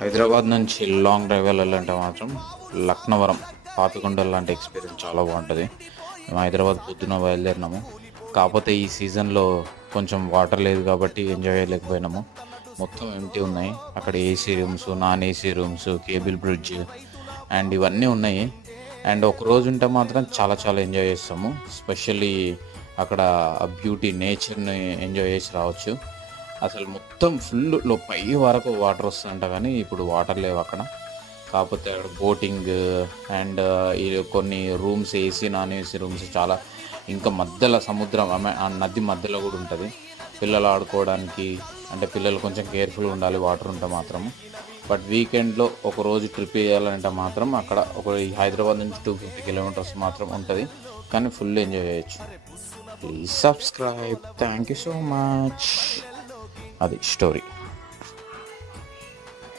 హైదరాబాద్ నుంచి long drive వెళ్ళాలంటే మాత్రం లక్నవరం పాపికొండల లాంటి ఎక్స్పీరియన్స్ చాలా బాగుంటుంది. మేము హైదరాబాద్ పొద్దున బయలుదేరినాము. కాకపోతే ఈ సీజన్లో కొంచెం వాటర్ లేదు కాబట్టి ఎంజాయ్ చేయలేకపోయినాము. మొత్తం ఎంటీ ఉన్నాయి. అక్కడ AC rooms, non AC rooms, cable bridge and ఇవన్నీ ఉన్నాయి. అండ్ ఒక రోజు ఉంటే మాత్రం చాలా చాలా ఎంజాయ్ చేస్తాము. స్పెషల్లీ అక్కడ ఆ బ్యూటీ నేచర్ని ఎంజాయ్ చేసి రావచ్చు. అసలు మొత్తం ఫుల్ పై వరకు వాటర్ వస్తుందంట, కానీ ఇప్పుడు వాటర్ లేవు అక్కడ. కాకపోతే అక్కడ బోటింగ్ అండ్ కొన్ని rooms AC non AC rooms చాలా, ఇంకా మధ్యలో సముద్రం ఆ నది మధ్యలో కూడా ఉంటుంది పిల్లలు ఆడుకోవడానికి. అంటే పిల్లలు కొంచెం కేర్ఫుల్గా ఉండాలి వాటర్ ఉంటే మాత్రం. బట్ వీకెండ్లో ఒక రోజు ట్రిప్ వేయాలంటే మాత్రం అక్కడ ఒక హైదరాబాద్ నుంచి 250 కిలోమీటర్స్ మాత్రం ఉంటుంది, కానీ ఫుల్ ఎంజాయ్ చేయొచ్చు. Please subscribe. Thank you so much. అది స్టోరీ.